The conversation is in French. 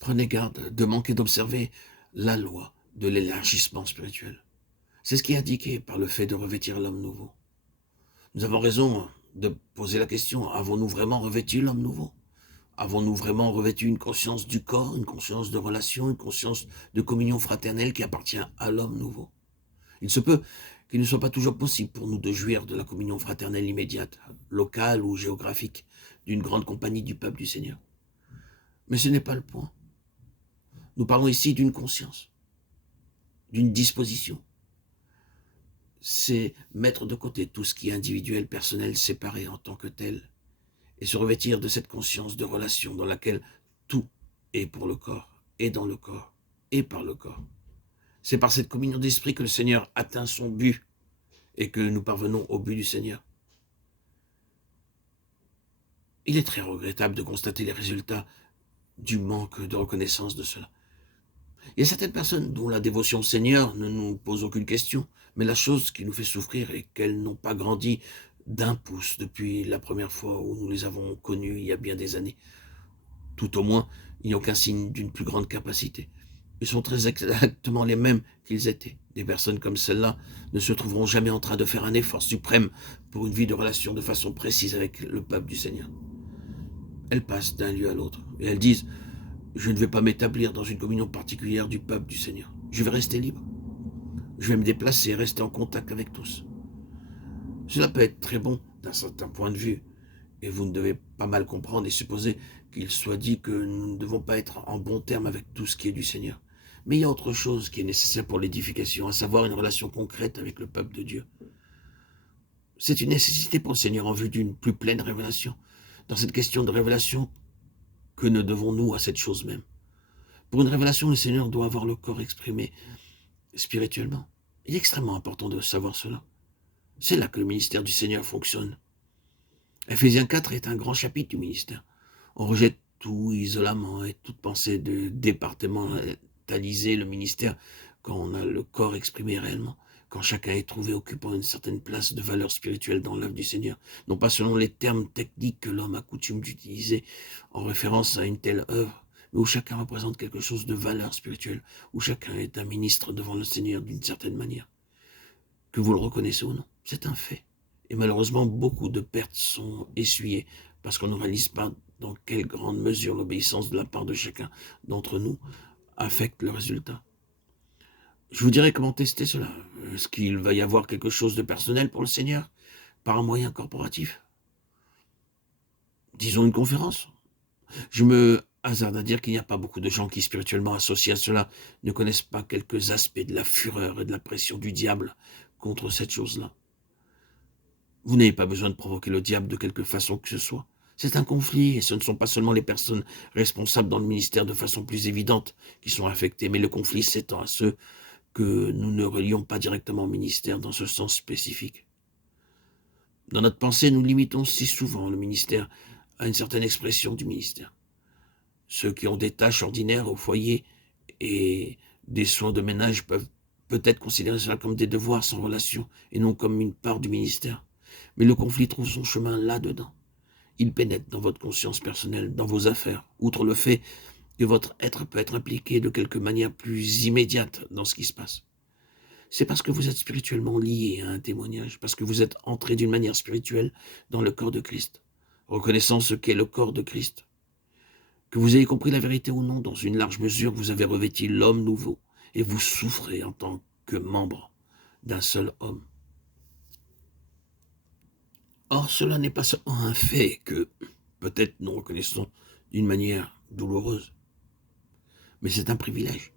Prenez garde de manquer d'observer la loi de l'élargissement spirituel. C'est ce qui est indiqué par le fait de revêtir l'homme nouveau. Nous avons raison de poser la question, avons-nous vraiment revêtu l'homme nouveau? Avons-nous vraiment revêtu une conscience du corps, une conscience de relation, une conscience de communion fraternelle qui appartient à l'homme nouveau? Il se peut qu'il ne soit pas toujours possible pour nous de jouir de la communion fraternelle immédiate, locale ou géographique, d'une grande compagnie du peuple du Seigneur. Mais ce n'est pas le point. Nous parlons ici d'une conscience, d'une disposition. C'est mettre de côté tout ce qui est individuel, personnel, séparé en tant que tel, et se revêtir de cette conscience de relation dans laquelle tout est pour le corps, et dans le corps, et par le corps. C'est par cette communion d'esprit que le Seigneur atteint son but, et que nous parvenons au but du Seigneur. Il est très regrettable de constater les résultats du manque de reconnaissance de cela. Il y a certaines personnes dont la dévotion au Seigneur ne nous pose aucune question, mais la chose qui nous fait souffrir est qu'elles n'ont pas grandi d'un pouce depuis la première fois où nous les avons connues il y a bien des années. Tout au moins, il n'y a aucun signe d'une plus grande capacité. Ils sont très exactement les mêmes qu'ils étaient. Des personnes comme celle-là ne se trouveront jamais en train de faire un effort suprême pour une vie de relation de façon précise avec le peuple du Seigneur. Elles passent d'un lieu à l'autre et elles disent « Je ne vais pas m'établir dans une communion particulière du peuple du Seigneur. Je vais rester libre. Je vais me déplacer et rester en contact avec tous. » Cela peut être très bon d'un certain point de vue, et vous ne devez pas mal comprendre et supposer qu'il soit dit que nous ne devons pas être en bon terme avec tout ce qui est du Seigneur. Mais il y a autre chose qui est nécessaire pour l'édification, à savoir une relation concrète avec le peuple de Dieu. C'est une nécessité pour le Seigneur en vue d'une plus pleine révélation. Dans cette question de révélation, que ne devons-nous à cette chose même? Pour une révélation, le Seigneur doit avoir le corps exprimé spirituellement. Il est extrêmement important de savoir cela. C'est là que le ministère du Seigneur fonctionne. Ephésiens 4 est un grand chapitre du ministère. On rejette tout isolement et toute pensée de départementaliser le ministère quand on a le corps exprimé réellement, quand chacun est trouvé occupant une certaine place de valeur spirituelle dans l'œuvre du Seigneur, non pas selon les termes techniques que l'homme a coutume d'utiliser en référence à une telle œuvre, mais où chacun représente quelque chose de valeur spirituelle, où chacun est un ministre devant le Seigneur d'une certaine manière. Que vous le reconnaissez ou non, c'est un fait. Et malheureusement, beaucoup de pertes sont essuyées parce qu'on ne réalise pas dans quelle grande mesure l'obéissance de la part de chacun d'entre nous affecte le résultat. Je vous dirai comment tester cela. Est-ce qu'il va y avoir quelque chose de personnel pour le Seigneur par un moyen corporatif? Disons une conférence. Je me hasarde à dire qu'il n'y a pas beaucoup de gens qui, spirituellement associés à cela, ne connaissent pas quelques aspects de la fureur et de la pression du diable contre cette chose-là. Vous n'avez pas besoin de provoquer le diable de quelque façon que ce soit. C'est un conflit, et ce ne sont pas seulement les personnes responsables dans le ministère de façon plus évidente qui sont affectées, mais le conflit s'étend à ceux que nous ne relions pas directement au ministère dans ce sens spécifique. Dans notre pensée, nous limitons si souvent le ministère à une certaine expression du ministère. Ceux qui ont des tâches ordinaires au foyer et des soins de ménage peuvent peut-être considérer cela comme des devoirs sans relation et non comme une part du ministère. Mais le conflit trouve son chemin là-dedans. Il pénètre dans votre conscience personnelle, dans vos affaires, outre le fait que votre être peut être impliqué de quelque manière plus immédiate dans ce qui se passe. C'est parce que vous êtes spirituellement lié à un témoignage, parce que vous êtes entré d'une manière spirituelle dans le corps de Christ, reconnaissant ce qu'est le corps de Christ. Que vous ayez compris la vérité ou non, dans une large mesure, vous avez revêti l'homme nouveau, et vous souffrez en tant que membre d'un seul homme. Or, cela n'est pas seulement un fait que peut-être nous reconnaissons d'une manière douloureuse, mais c'est un privilège.